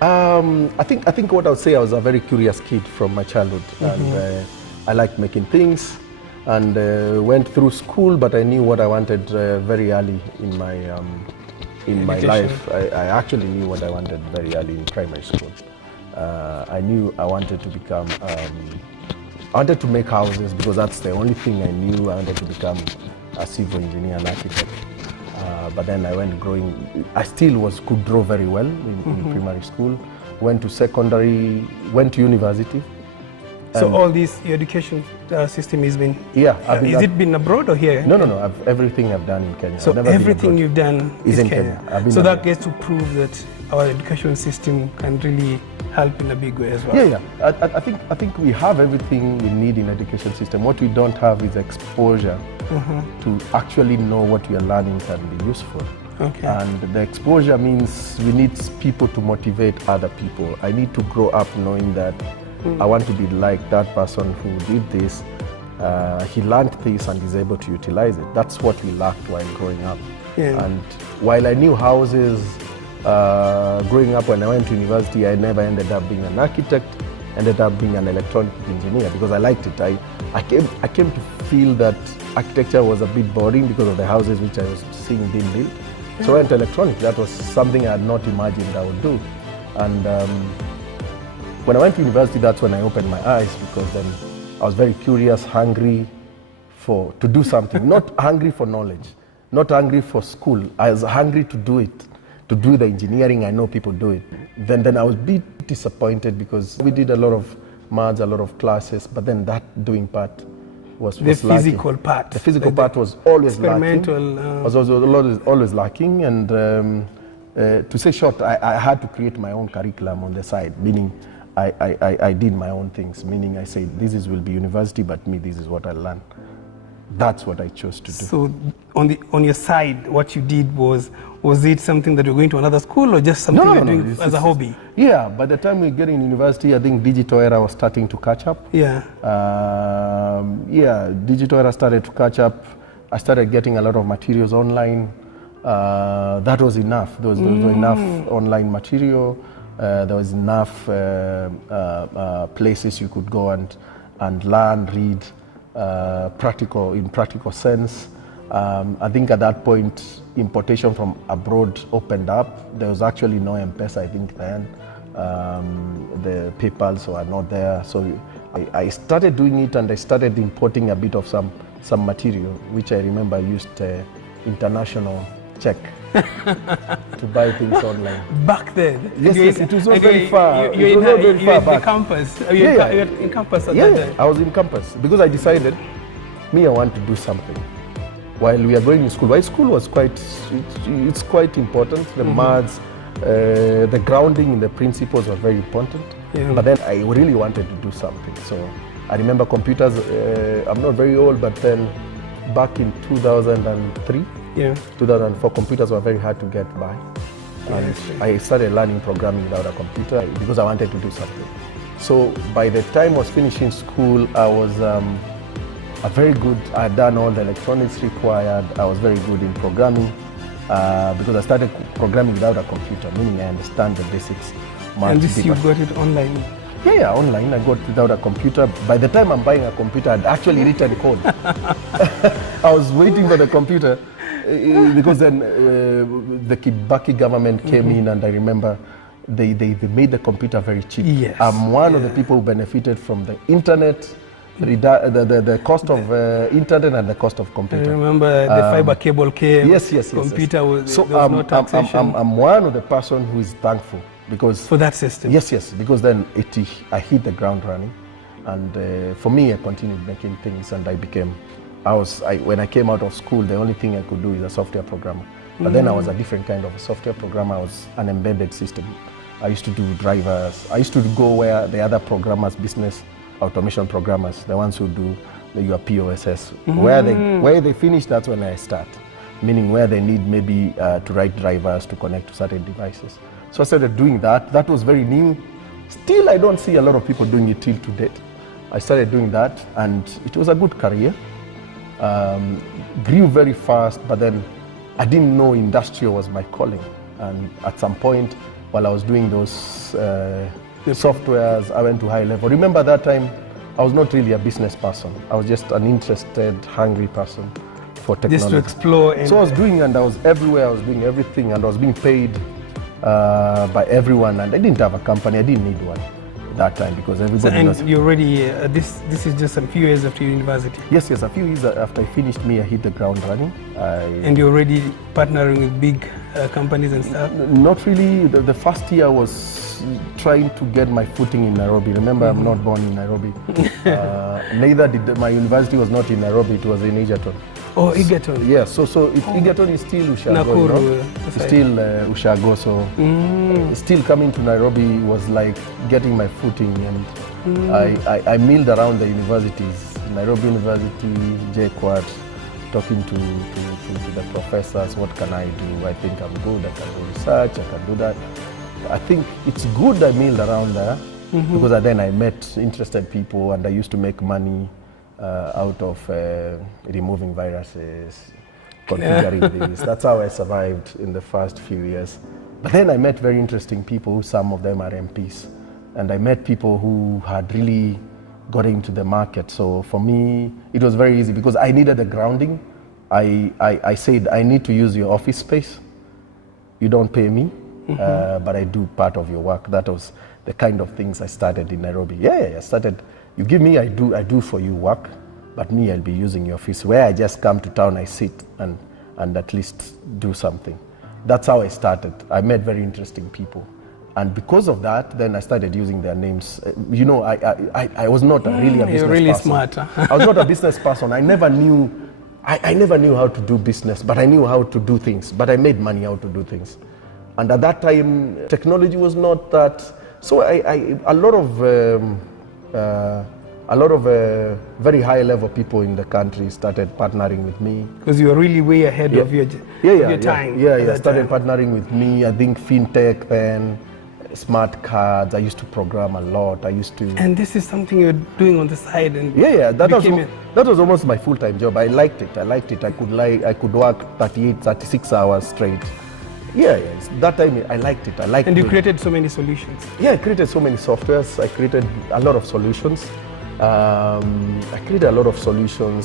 I think what I would say, I was a very curious kid from my childhood, and I liked making things, and went through school. But I knew what I wanted very early in my life. I actually knew what I wanted very early in primary school. I knew I wanted to become, I wanted to make houses, because that's the only thing I knew. I wanted to become a civil engineer and architect. But then I went growing, I still could draw very well in primary school, went to secondary, went to university, So all this, your education system has been, is it been abroad or here? No. Everything I've done in Kenya. So everything you've done is in Kenya. So that gets to prove that our education system can really help in a big way as well. I think we have everything we need in education system. What we don't have is exposure to actually know what we are learning can be useful. Okay. And the exposure means we need people to motivate other people. I need to grow up knowing that I want to be like that person who did this. He learned this and is able to utilize it. That's what we lacked while growing up. Yeah. And while I knew houses, growing up when I went to university, I never ended up being an architect, ended up being an electronic engineer because I liked it. I came to feel that architecture was a bit boring because of the houses which I was seeing being built. So I went to electronics. That was something I had not imagined I would do. And when I went to university, that's when I opened my eyes, because then I was very curious, hungry to do something. Not hungry for knowledge, not hungry for school. I was hungry to do it, to do the engineering. I know people do it. Then I was a bit disappointed because we did a lot of maths, a lot of classes, but then that doing part was the physical lacking. part. The physical part was always experimental, lacking. Was always lacking, and to say short, I had to create my own curriculum on the side, meaning I did my own things, meaning I said, this will be university, but this is what I learned. That's what I chose to do. So on your side, what you did was it something that you're going to another school or just something you're doing as a hobby? Yeah, by the time we get in university, I think digital era was starting to catch up. Yeah. Digital era started to catch up. I started getting a lot of materials online. That was enough. There was enough online material. There was enough places you could go and learn, read, in practical sense. I think at that point, importation from abroad opened up. There was actually no M-Pesa, I think, then. The PayPals were not there. So I started doing it, and I started importing a bit of some material, which I remember I used international check to buy things online. Back then? Yes, it was not very far. You were in campus? You were in campus at that time? I was in campus because I decided, I want to do something. While we are going to school, while school was it's quite important. The maths, the grounding in the principles were very important. Yeah. But then I really wanted to do something. So I remember computers, I'm not very old, but then back in 2003, 2004, computers were very hard to get by. And I started learning programming without a computer because I wanted to do something. So by the time I was finishing school, I was I had done all the electronics required. I was very good in programming because I started programming without a computer, meaning I understand the basics. And this you got it online? Yeah, online. I got it without a computer. By the time I'm buying a computer, I'd actually written code. I was waiting for the computer because then the Kibaki government came in, and I remember they made the computer very cheap. Yes. I'm one of the people who benefited from the internet, the cost of internet and the cost of computer. I remember the fiber cable came. Yes. Computer was, so there was no taxation. I'm one of the person who is thankful because for that system. Yes, because then I hit the ground running, and for me, I continued making things, and when I came out of school, the only thing I could do is a software programmer. But then I was a different kind of a software programmer. I was an embedded system. I used to do drivers. I used to go where the other programmers, business automation programmers, the ones who do your POSS, where they finish, that's when I start. Meaning where they need maybe to write drivers to connect to certain devices. So I started doing that. That was very new. Still, I don't see a lot of people doing it till to date. I started doing that, and it was a good career. Grew very fast, but then I didn't know industrial was my calling. And at some point, while I was doing those softwares, I went to high level. Remember that time, I was not really a business person. I was just an interested, hungry person for technology. Just to explore. So I was doing, and I was everywhere, I was doing everything, and I was being paid by everyone, and I didn't have a company, I didn't need one. that time because everybody So, and was... you already, this is just a few years after university. Yes, a few years after I finished I hit the ground running. And you're already partnering with big companies and stuff? Not really. The first year was trying to get my footing in Nairobi. Remember, I'm not born in Nairobi. Neither did my university was not in Nairobi, it was in Egerton. Oh, Egerton. Yeah, so Egerton is still Ushago, Nakuru, it's still Ushago, so still coming to Nairobi was like getting my footing, and I milled around the universities, Nairobi University, JKUAT, talking to the professors, what can I do? I think I'm good, I can do research, I can do that. I think it's good I milled around there because then I met interested people and I used to make money out of removing viruses, configuring this. That's how I survived in the first few years. But then I met very interesting people, some of them are MPs. And I met people who had really got into the market. So for me, it was very easy because I needed a grounding. I said, I need to use your office space. You don't pay me, but I do part of your work. That was the kind of things I started in Nairobi. I started. You give me, I do for you work, but me, I'll be using your office. Where I just come to town, I sit and at least do something. That's how I started. I met very interesting people. And because of that, then I started using their names. You know, I was not really a business person. You're really smart. I was not a business person. I never knew how to do business, but I knew how to do things. But I made money how to do things. And at that time, technology was not that. So a lot of very high level people in the country started partnering with me. Because you were really way ahead of your time. Yeah, started partnering with me. I think fintech then, smart cards. I used to program a lot. And this is something you're doing on the side. And that was almost my full-time job. I liked it. I could work 38, 36 hours straight. That time I liked it. And you created so many solutions. Yeah, I created so many softwares. I created a lot of solutions.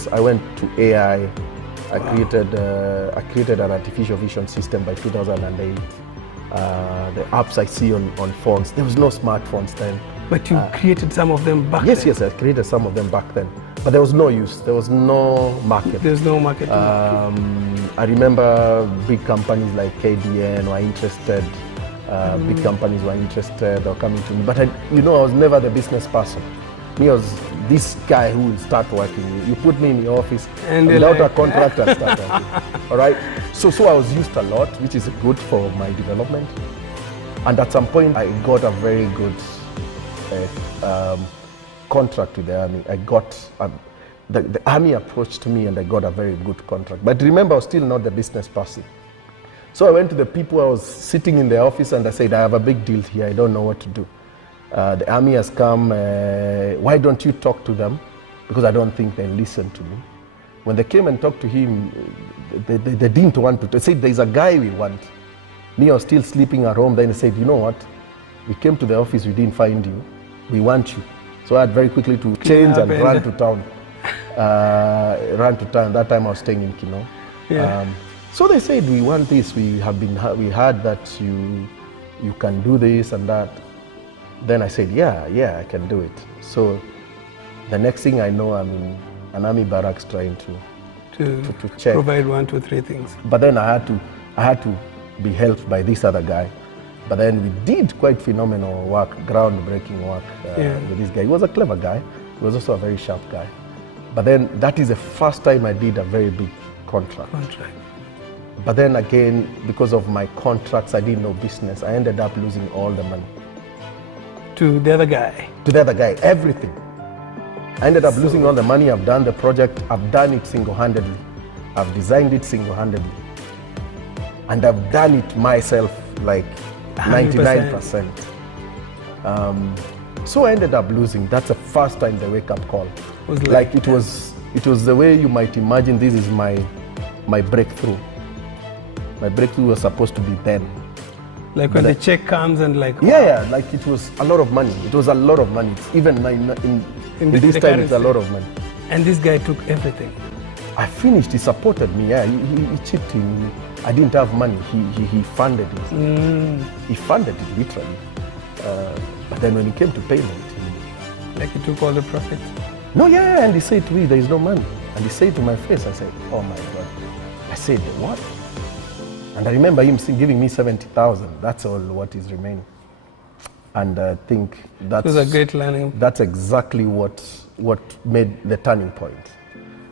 I went to AI. I created an artificial vision system by 2008. The apps I see on phones, there was no smartphones then. But you created some of them back then? Yes, I created some of them back then. But there was no use, there was no market. There's no market. I remember big companies like KDN were interested. Big companies were interested or coming to me. But I was never the business person. Me was this guy who will start working. You put me in the office and without a contract I start working. All right. So I was used a lot, which is good for my development. And at some point I got a very good contract with the army. I got the army approached me and I got a very good contract. But remember, I was still not the business person. So I went to the people. I was sitting in the office and I said, I have a big deal here. I don't know what to do. The army has come. Why don't you talk to them? Because I don't think they listen to me. When they came and talked to him, they didn't want to. They said, there's a guy we want. Me, I was still sleeping at home. Then they said, you know what? We came to the office, we didn't find you. We want you. So I had very quickly to change and run to town. That time I was staying in Kino. Yeah. So they said, we want this. We heard that you can do this and that. Then I said, yeah, I can do it. So the next thing I know, I'm in an army barracks trying to check. Provide 1, 2, 3 things. But then I had to be helped by this other guy. But then we did quite phenomenal work, groundbreaking work with this guy. He was a clever guy. He was also a very sharp guy. But then that is the first time I did a very big contract. But then again, because of my contracts, I didn't know business. I ended up losing all the money. To the other guy? To the other guy, everything. I ended up losing all the money. I've done the project. I've done it single-handedly. I've designed it single-handedly. And I've done it myself like 99%. So I ended up losing. That's the first time the wake-up call. It was the way you might imagine this is my breakthrough. My breakthrough was supposed to be then. Like when the check comes and like... Yeah, like it was a lot of money. It was a lot of money. Even in this time, it's a lot of money. And this guy took everything. I finished. He supported me. Yeah, he chipped in. I didn't have money. He funded it. He funded it literally. But then when it came to payment, Like he took all the profit. no, yeah, and he said to me, there is no money. And he said to my face, I said, oh my God. I said, what? And I remember him giving me 70,000. That's all what is remaining. And I think It was a great learning. that's exactly what made the turning point.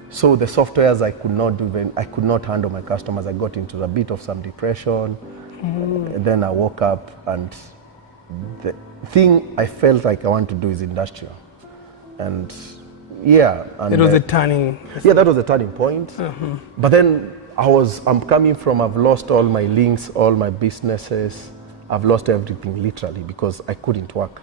So the softwares I could not do, I could not handle my customers. I got into a bit of some depression. And then I woke up, and the thing I felt like I want to do is industrial. And yeah. And it was a turning. Yeah, that was a turning point. But then I'm coming from, I've lost all my links, all my businesses. I've lost everything literally because I couldn't work.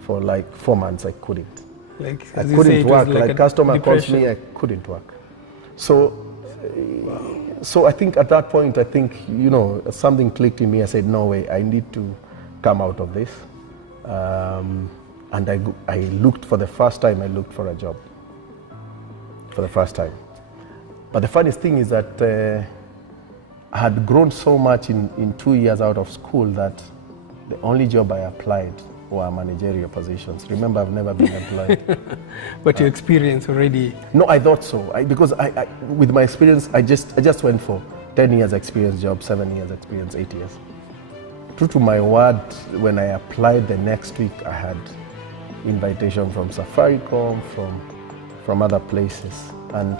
For like 4 months, I couldn't. Like, I as you say, couldn't it was work. like Like a customer calls depression. me, I couldn't work. So I think at that point, I think, something clicked in me. I said, no way, I need to come out of this. And I looked for the first time, I looked for a job. For the first time. But the funniest thing is that I had grown so much in 2 years out of school that the only job I applied were managerial positions. Remember, I've never been employed. But your experience already. No, I thought so. Because with my experience, I just went for 10 years experience job, 7 years experience, 8 years. True to my word, when I applied the next week, I had invitation from Safaricom, from other places. And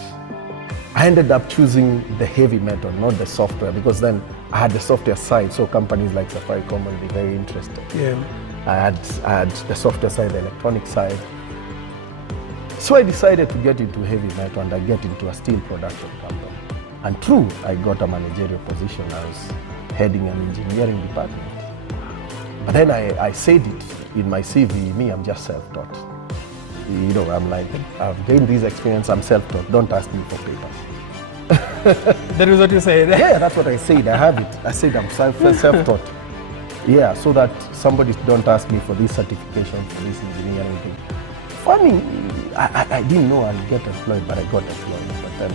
I ended up choosing the heavy metal, not the software, because then I had the software side, so companies like Safaricom will be very interested. Yeah. I had the software side, the electronic side. So I decided to get into heavy metal, and I get into a steel production company. And true, I got a managerial position. I was heading an engineering department. But then I said it in my CV, me, I'm just self-taught. I'm like, I've gained this experience, I'm self-taught, don't ask me for papers. That is what you said. Yeah, that's what I said, I have it. I said I'm self-taught. Yeah, so that somebody don't ask me for this certification, for this engineering thing. Funny, I didn't know I'd get employed, but I got employed. But then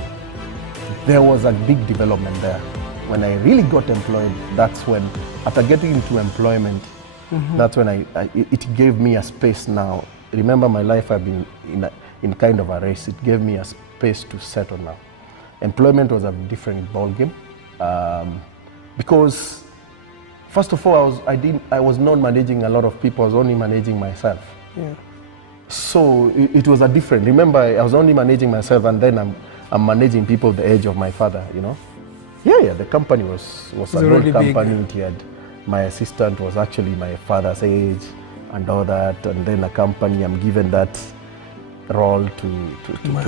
there was a big development there. When I really got employed, that's when, after getting into employment, that's when it gave me a space now. Remember my life, I've been in kind of a race. It gave me a space to settle now. Employment was a different ballgame because, first of all, I was not managing a lot of people. I was only managing myself. Yeah. So it was a different. Remember, I was only managing myself, and then I'm managing people the age of my father. Yeah. The company was a good company. It had, my assistant was actually my father's age, and all that. And then a company, I'm given that role to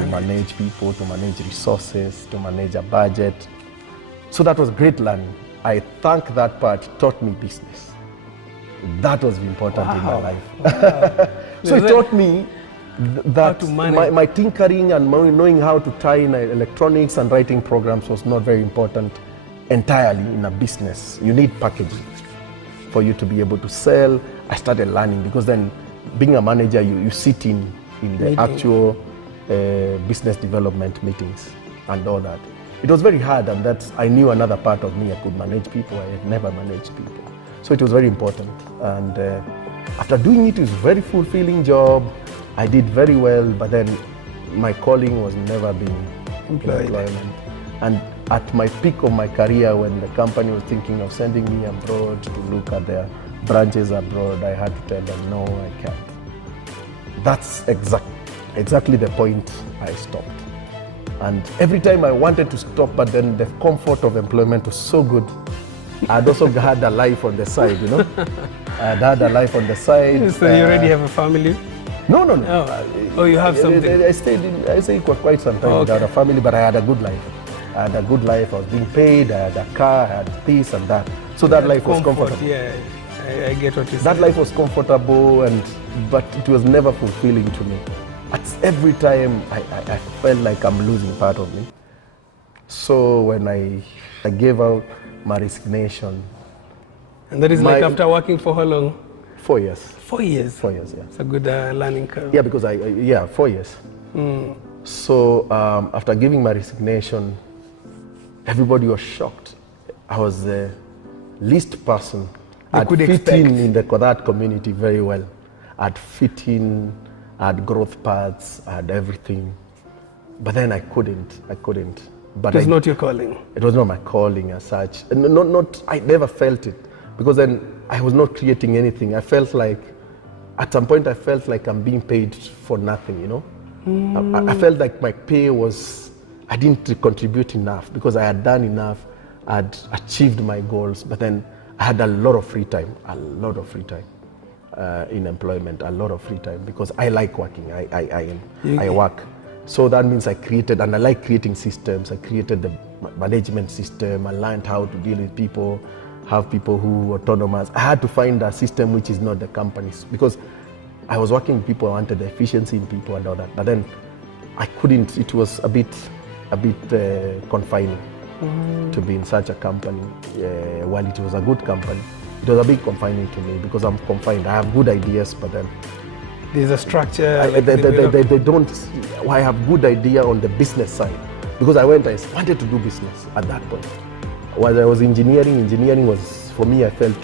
manage people, to manage resources, to manage a budget. So that was great learning. I think that part taught me business. That was important in my life. Wow. So it taught me that my tinkering and knowing how to tie in electronics and writing programs was not very important entirely in a business. You need packaging for you to be able to sell. I started learning because then being a manager, you sit in the actual business development meetings and all that. It was very hard, and I knew another part of me. I could manage people. I had never managed people. So it was very important. And after doing it, it was a very fulfilling job. I did very well, but then my calling was never being employment. And at my peak of my career, when the company was thinking of sending me abroad to look at their branches abroad, I had to tell them, no, I can't. That's exactly the point I stopped. And every time I wanted to stop, but then the comfort of employment was so good. I'd also had a life on the side, I'd had a life on the side. So you already have a family? No. Oh, you have something? I stayed for quite some time without a family, but I had a good life. I was being paid, I had a car, I had this and that. So that life was comfortable. Yeah, I get what you said. That life was comfortable, but it was never fulfilling to me. Every time I felt like I'm losing part of me. So when I gave out my resignation. And that is like after working for how long? 4 years. 4 years? 4 years, yeah. It's a good learning curve. Yeah, because 4 years. So after giving my resignation, everybody was shocked. I was the least person they could fit expect. in that community very well. I'd fit in, I had growth paths, I had everything. But then I couldn't. But It was not your calling. It was not my calling as such. And I never felt it. Because then I was not creating anything. I felt like, at some point I felt like I'm being paid for nothing, you know? I felt like my pay was, I didn't contribute enough because I had done enough, I'd achieved my goals, but then I had a lot of free time in employment, a lot of free time because I like working, I work. So that means I created, and I like creating systems. I created the management system. I learned how to deal with people, have people who were autonomous. I had to find a system which is not the companies because I was working with people, I wanted the efficiency in people and all that. But then I couldn't, it was a bit confining to be in such a company. While it was a good company, it was a bit confining to me because I'm confined. I have good ideas, but then there's a structure. They don't. I have good idea on the business side because I wanted to do business at that point. While I was engineering was, for me, I felt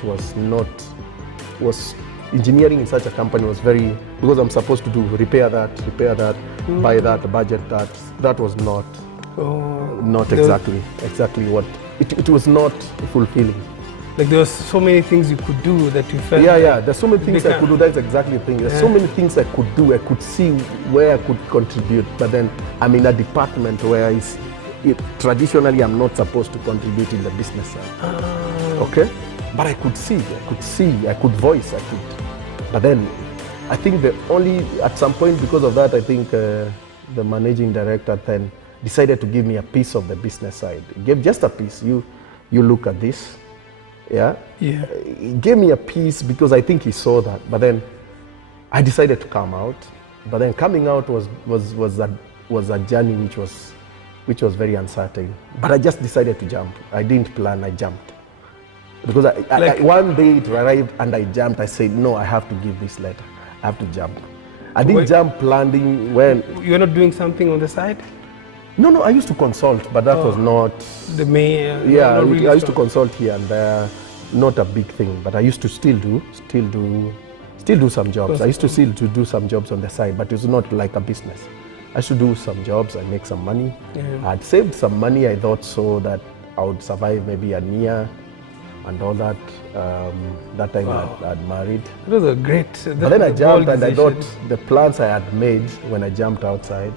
engineering in such a company was very, because I'm supposed to do repair that, buy that, budget that. That was not exactly what, it was not fulfilling. Like there was so many things you could do that you felt. Yeah, there's so many things I could do. That's exactly the thing. There's so many things I could do. I could see where I could contribute, but then I'm in a department where traditionally I'm not supposed to contribute in the business side. Okay, but I could see, I could voice, But then I think at some point because of that, I think the managing director then decided to give me a piece of the business side. He gave just a piece. You look at this. Yeah. He gave me a piece because I think he saw that. But then I decided to come out. But then coming out was a journey which was very uncertain. But I just decided to jump. I didn't plan. I jumped because one day it arrived and I jumped. I said, no, I have to give this letter. I have to jump. I didn't jump planning when. You're not doing something on the side? No, I used to consult, but that was not the main. I used to consult here and there, not a big thing, but I used to still do some jobs. I used to still do some jobs on the side, but it was not like a business. I used to do some jobs, I make some money. I had saved some money, I thought so that I would survive maybe a year and all that. That time I had married. It was a great. But then I jumped and I thought the plans I had made when I jumped outside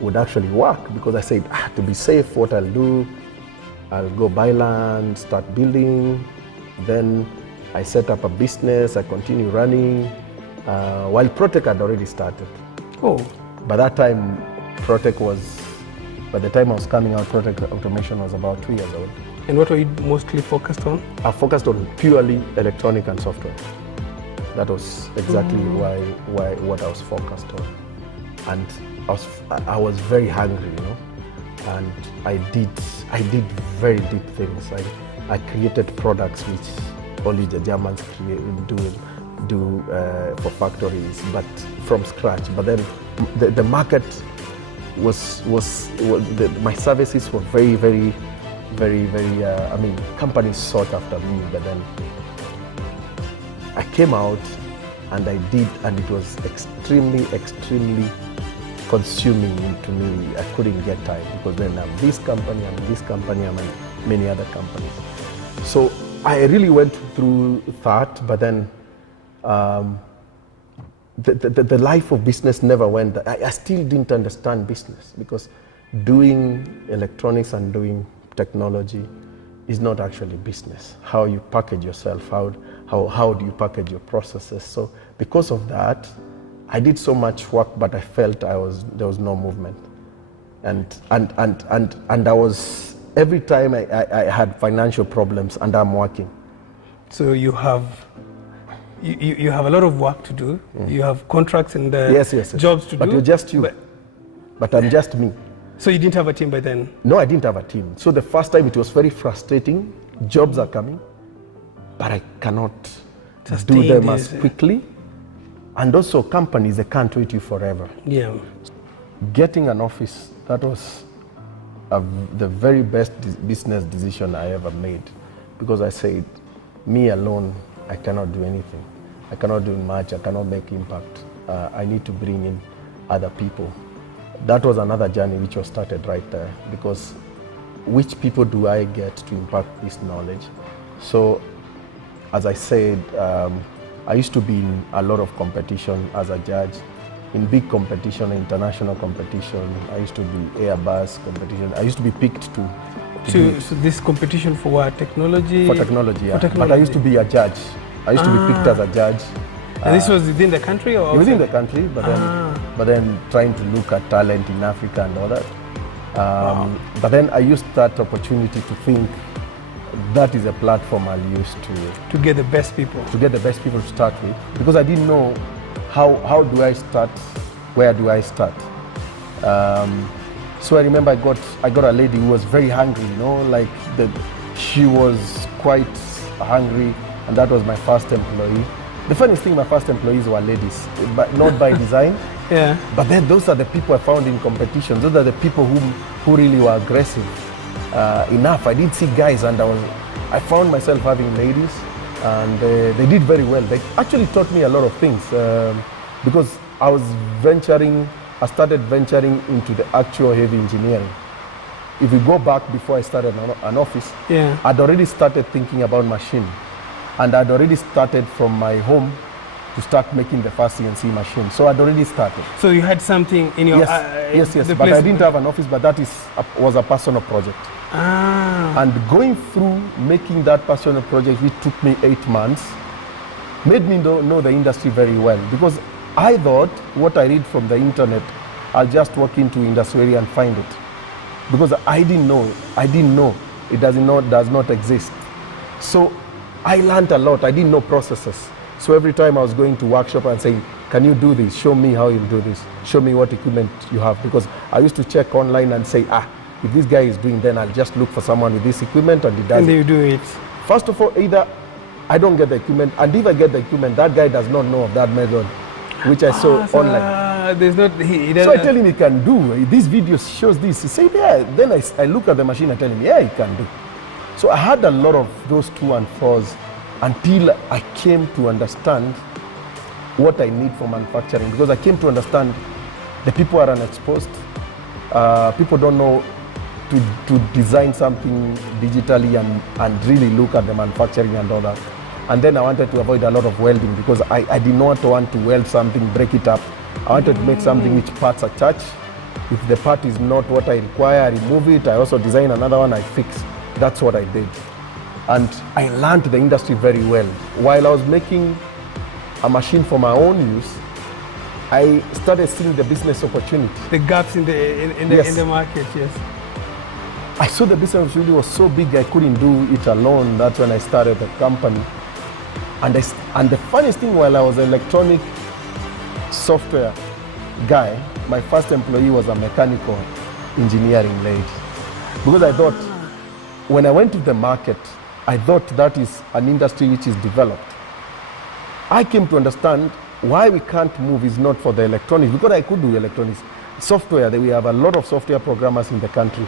would actually work because I said, to be safe, what I'll do, I'll go buy land, start building. Then I set up a business, I continue running, while Protec had already started. By that time, by the time I was coming out, Protec Automation was about 2 years old. And what were you mostly focused on? I focused on purely electronic and software. That was exactly what I was focused on. And I was very hungry, you know, and I did very deep things. I created products which only the Germans do for factories, but from scratch. But then the market my services were very, companies sought after me. But then I came out and I did, and it was extremely consuming to me. I couldn't get time because then I'm this company, I'm in many other companies. So I really went through that, but then the life of business never went. I still didn't understand business because doing electronics and doing technology is not actually business. How you package yourself, how do you package your processes? So because of that, I did so much work, but I felt there was no movement, and I was, every time I had financial problems, and I'm working. So you have a lot of work to do. You have contracts and yes. jobs to do. But you're just you. But I'm just me. So you didn't have a team by then? No, I didn't have a team. So the first time it was very frustrating. Jobs are coming, but I cannot do them as quickly. And also companies, they can't wait you forever. Yeah. Getting an office, that was the very best business decision I ever made. Because I said, me alone, I cannot do anything. I cannot do much, I cannot make impact. I need to bring in other people. That was another journey which was started right there, because which people do I get to impact this knowledge? So, as I said, I used to be in a lot of competition as a judge. In big competition, international competition, I used to be Airbus competition. I used to be picked to So this competition for what? Technology? for technology, yeah. For technology. But I used to be a judge. I used to be picked as a judge. And this was within the country or Within outside? the country, but then trying to look at talent in Africa and all that. But then I used that opportunity to think that is a platform I'll use To get the best people. to start with, because I didn't know how do I start, where do I start. So I remember I got a lady who was very hungry, like she was quite hungry, and that was my first employee. The funniest thing, my first employees were ladies, but not by design. Yeah. But then those are the people I found in competition. Those are the people who really were aggressive enough. I didn't see guys, and I found myself having ladies, and they did very well. They actually taught me a lot of things because I started venturing into the actual heavy engineering. If we go back before I started an office, Yeah. I'd already started thinking about machine. And I'd already started from my home to start making the first CNC machine. So I'd already started. So you had something in your Yes. the But place I didn't have an office, but that was a personal project. And going through making that personal project, which took me 8 months, made me know the industry very well. Because I thought what I read from the internet, I'll just walk into industry area and find it. Because I didn't know it does not exist. So I learned a lot. I didn't know processes. So every time I was going to workshop and saying, can you do this? Show me how you do this. Show me what equipment you have. Because I used to check online and say, if this guy is doing, then I'll just look for someone with this equipment and he does And it. you do it. First of all, either I don't get the equipment, and if I get the equipment, that guy does not know of that method, which I saw So, online. there's not. He So I doesn't. tell him he can do. This video shows this. He said, yeah. Then I look at the machine and tell him, yeah, he can do. So I had a lot of those to and fro's until I came to understand what I need for manufacturing, because I came to understand the people are unexposed. People don't know to design something digitally and really look at the manufacturing and all that. And then I wanted to avoid a lot of welding, because I did not want to weld something, break it up. I wanted to make something which parts attach. If the part is not what I require, I remove it. I also design another one, I fix. That's what I did. And I learned the industry very well. While I was making a machine for my own use, I started seeing the business opportunity. The gaps in the market. Yes. I saw the business opportunity was so big I couldn't do it alone. That's when I started the company. And the funniest thing, while I was an electronic software guy, my first employee was a mechanical engineering lady. Because I thought, when I went to the market, I thought that is an industry which is developed. I came to understand why we can't move is not for the electronics, because I could do electronics. Software, we have a lot of software programmers in the country.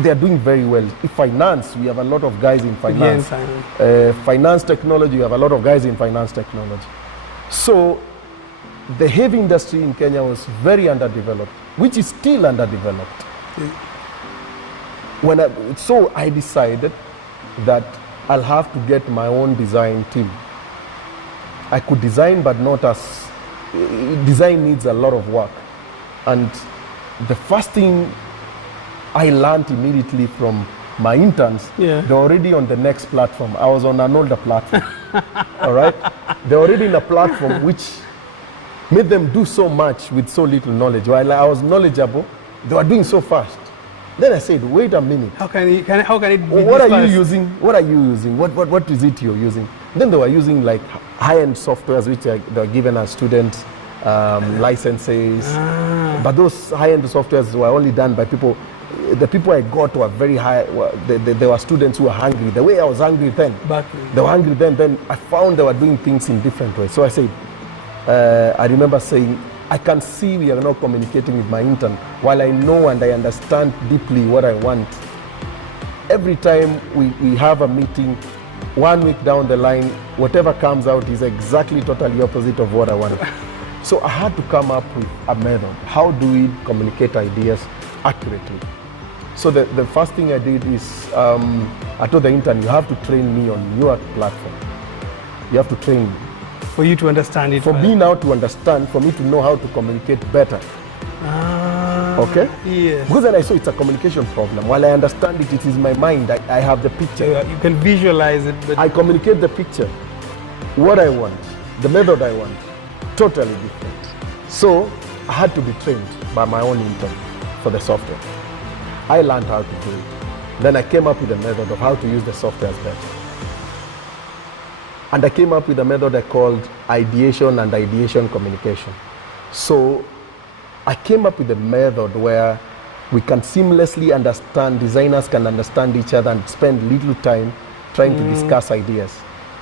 They are doing very well. In finance, we have a lot of guys in finance. Finance technology, we have a lot of guys in finance technology. So the heavy industry in Kenya was very underdeveloped, which is still underdeveloped. So I decided that I'll have to get my own design team. I could design, but not as, design needs a lot of work. And the first thing I learned immediately from my interns, they're already on the next platform. I was on an older platform, all right? They're already in a platform which made them do so much with so little knowledge. While I was knowledgeable, they were doing so fast. Then I said, wait a minute. How can it be What this are you fast? using? What are you using? What is it you're using? Then they were using like high-end softwares which they were given as students, licenses. But those high-end softwares were only done by people. The people I got were very high. They were students who were hungry. The way I was hungry then, they were hungry then. Then I found they were doing things in different ways. So I said, I remember saying, I can see we are not communicating with my intern, while I know and I understand deeply what I want. Every time we have a meeting, 1 week down the line, whatever comes out is exactly totally opposite of what I wanted. So I had to come up with a method. How do we communicate ideas accurately? So the first thing I did is, I told the intern, you have to train me on your platform. You have to train me. For you to understand it. For me now to understand, for me to know how to communicate better. Okay? Yes. Because then I saw it's a communication problem. While I understand it, it is my mind. I have the picture. You can visualize it. But I communicate the picture. What I want, the method I want, totally different. So I had to be trained by my own intern for the software. I learned how to do it. Then I came up with a method of how to use the software better. And I came up with a method I called ideation and ideation communication. So I came up with a method where we can seamlessly understand, designers can understand each other and spend little time trying to discuss ideas.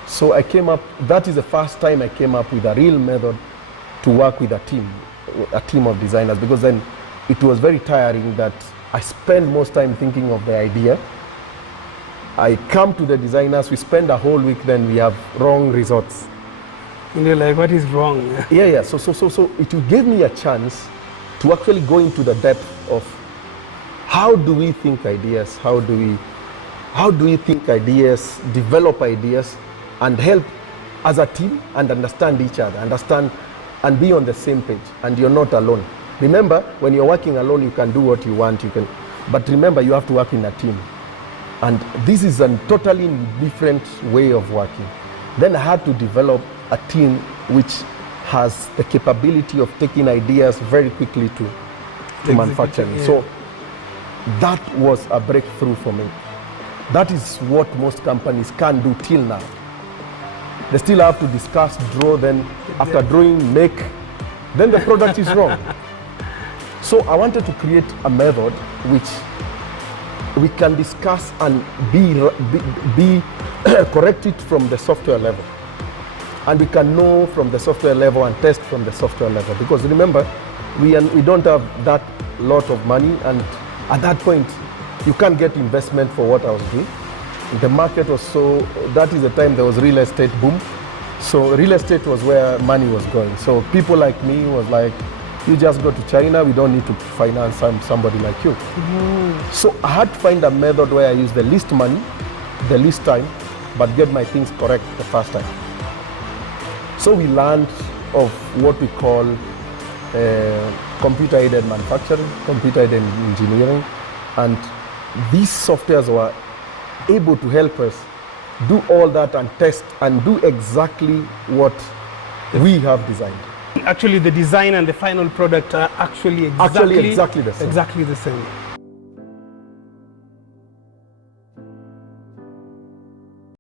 So I came up, that is the first time I came up with a real method to work with a team of designers, because then it was very tiring that I spend most time thinking of the idea. I come to the designers, we spend a whole week, then we have wrong results. And you're like, what is wrong? Yeah. So it gave me a chance to actually go into the depth of how do we think ideas, how do we think ideas, develop ideas, and help as a team and understand each other, understand and be on the same page, and you're not alone. Remember, when you're working alone, you can do what you want, but remember, you have to work in a team. And this is a totally different way of working. Then I had to develop a team which has the capability of taking ideas very quickly to manufacturing. Yeah. So that was a breakthrough for me. That is what most companies can do till now. They still have to discuss, draw, then after drawing, make, then the product is wrong. So I wanted to create a method which we can discuss and be correct it from the software level. And we can know from the software level and test from the software level. Because remember, we don't have that lot of money, and at that point, you can't get investment for what I was doing. The market was that is the time there was real estate boom. So real estate was where money was going. So people like me was like, you just go to China, we don't need to finance somebody like you. So I had to find a method where I use the least money, the least time, but get my things correct the first time. So we learned of what we call computer-aided manufacturing, computer-aided engineering, and these softwares were able to help us do all that and test and do exactly what we have designed. Actually, the design and the final product are actually exactly the same. Exactly the same.